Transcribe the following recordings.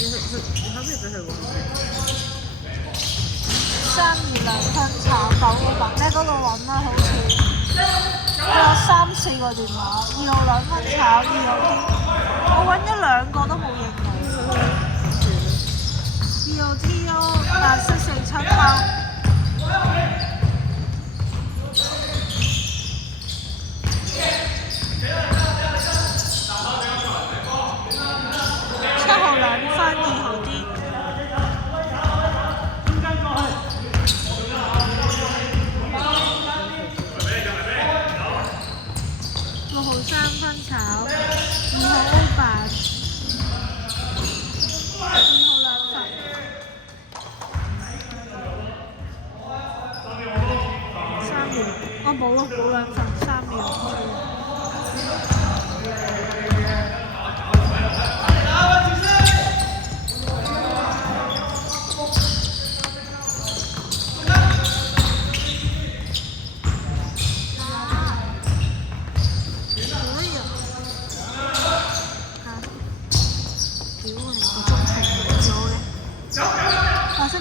你可唔可以俾佢3二2分炒9個白，你喺嗰度揾啦，好似佢有3、4個電話，2號2分炒2號添，我揾咗2個都冇應我。2號 T.O. 顏色478包。7號2分2號啲。6號3分炒2號歐版2號2分。3秒，我冇啊，冇2分，3秒。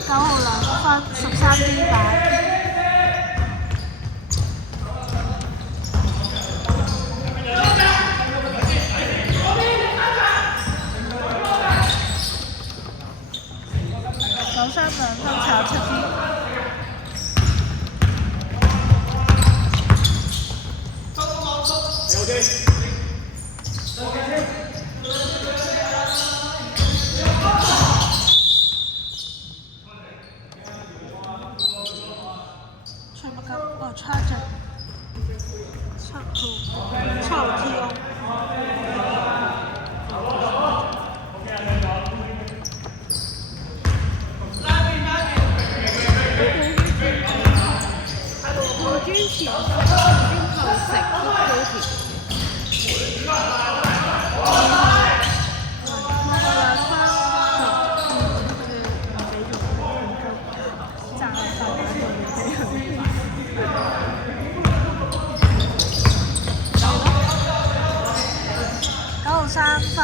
9號2分13 D 版。93 2分炒7 D。charger 7號 T.O. 我堅持邊頭食都高鐵。3分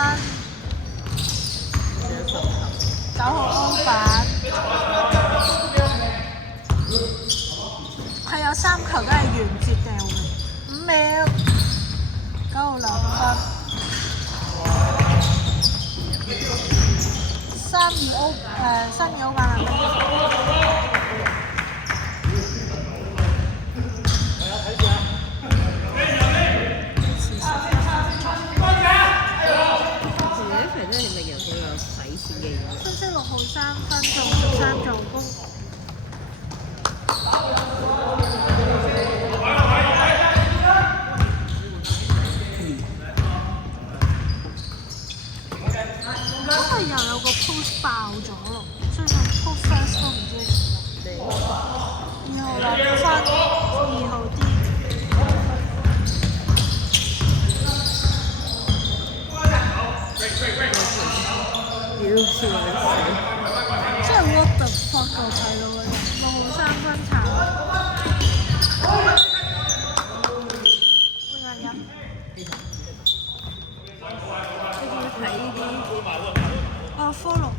9號歐版，係有3球都係原節掉嘅，5秒9號2分新歐版係咩？分析6號3分中13助攻。嗰個又有個 post 爆咗咯，所以個 post first 都唔知點解。2號2分2號 D。真係 what the fuck 我睇到嘅6號3分炒。會有人飲。睇呢啲。follow。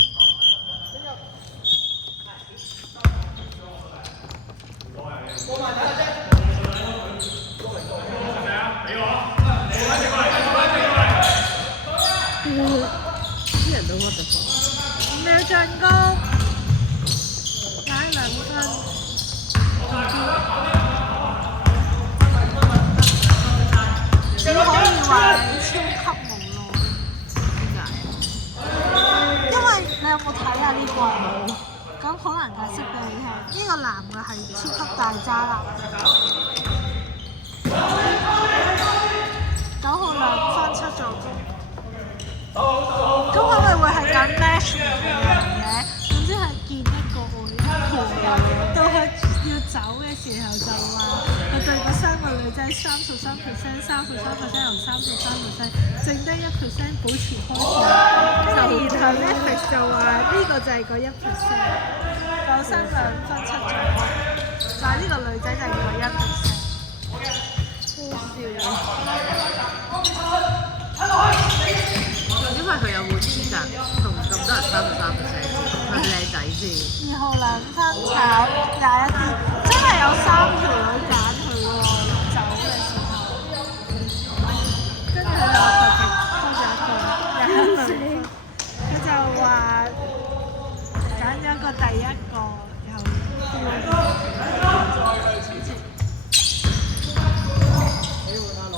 啲人都 what the fuck。5秒進攻，打2分，只可以話你超級無奈。點解？因為你有冇睇啊呢個？咁好難解釋俾你聽。呢個男嘅係超級大渣男。9號2分7助攻。咁可能會係揀 match 唔同嘅人嘅，總之係見一個愛一個嘅，到佢要走嘅時候就話佢對嗰3個女仔33%、33%由33%，剩低1%保持開放。跟住然後 Netflix 就話呢個就係個1%，93 2分7助攻，但係呢個女仔就係個1%。好笑啊！因為佢有冇資格同咁多人33%，佢靚仔先。2號兩分炒21啲，真係有3條女揀佢喎，走嘅時候。跟住佢就求其 call 咗一個22分，佢就話揀咗個第一個，然後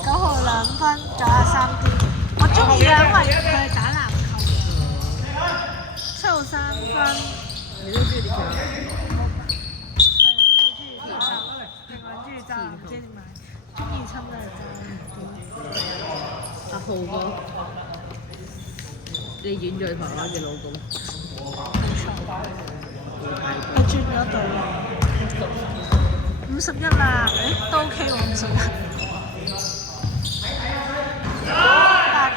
9號2分93啲，我中意啊，因為佢係打籃球。7號3分。你都中意啲佢？係啊，好中意田中，另外中意爭，唔知點解，中意親都係爭。8號哥，你遠在台灣嘅老公。冇錯，佢轉咗隊啦，51啦，誒都 OK 喎51。8、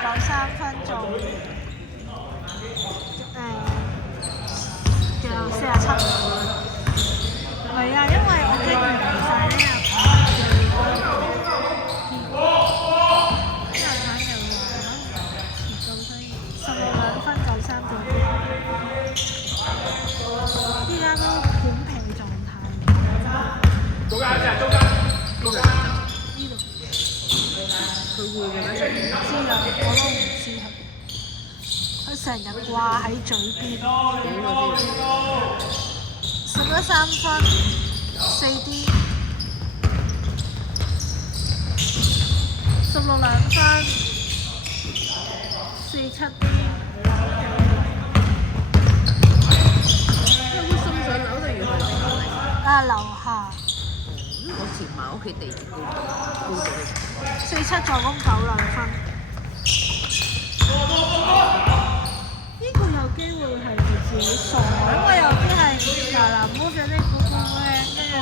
9、3分做叫47。唔係啊，因為我經完晒呢日16分93度，依家都本皮狀態。呢度佢會嘅咩？知啊，我都唔知佢。佢成日掛喺嘴邊。11、3分4D。16、2分47D。因為送上樓定要去邊度嚟？樓下。我前排屋企地鐵高咗47助攻9、2分。呢個有機會係佢自己送，因為有啲係嗱摸咗啲鼓鼓咧，跟住有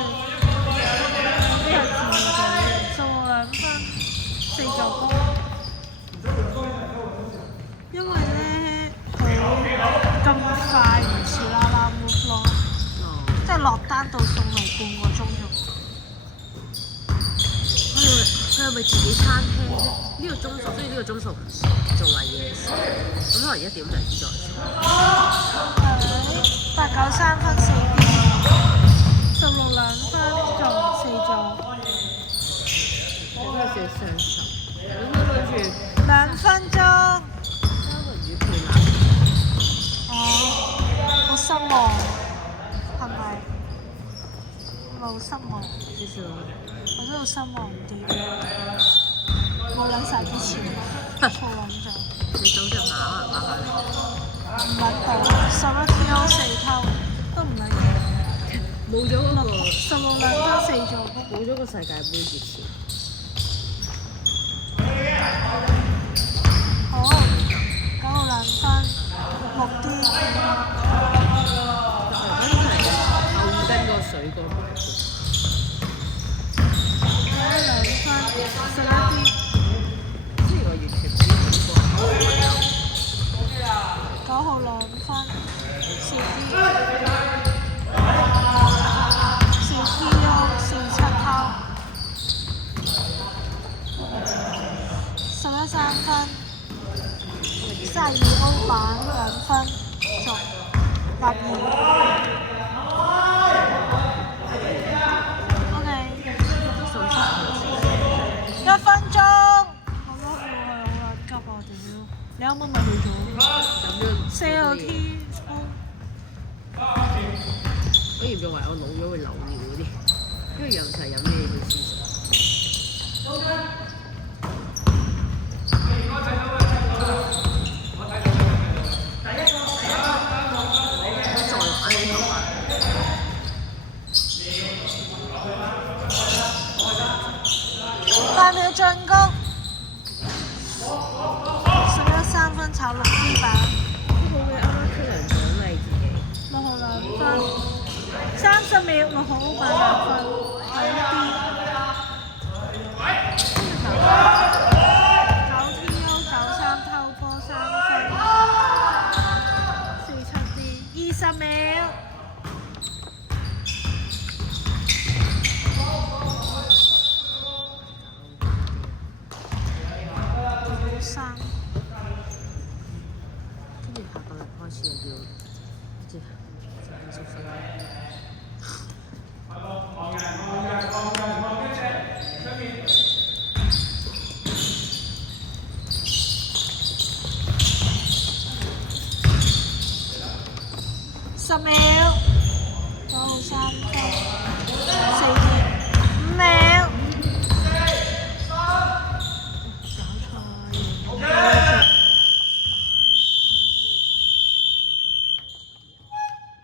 啲係自己16、2分4助攻。因為咧佢咁快唔似啦啦 move 咯，即係落單到送嚟半個鐘用。佢係咪自己餐廳啫？呢個鐘數，所以呢個鐘數唔做埋夜市，咁可能1點零再食。8、9、3分4D。16、2分仲4助。應該算雙手，應該跟住2分鐘。三文魚配辣。好失望，係咪？好失望。少少。我都好失望啲，冇撚晒啲錢，錯撚咗。你總隻馬啊馬下嚟？唔撚到，11 TO 4偷都唔撚贏。冇咗嗰個16、2分4助攻。冇咗個世界盃熱潮。好，9號2分6D。嗰啲係後跟個水個牌子。2分11D。之前我完全唔知點9號2分4D。4TO 47偷。11、3分32歐版2分續12。OK。1分鐘。我覺得佢係好撚急啊！屌，你啱啱咪去咗4號 T 好嚴重為我老咗會流尿嗰啲，因為飲茶飲咩要廁所。8秒進攻。11、3分炒6D 版。好嘅，啱啱出糧獎勵自己。 6號2分30秒6號歐版2分9D。9TO 93偷波3分47D 20秒。3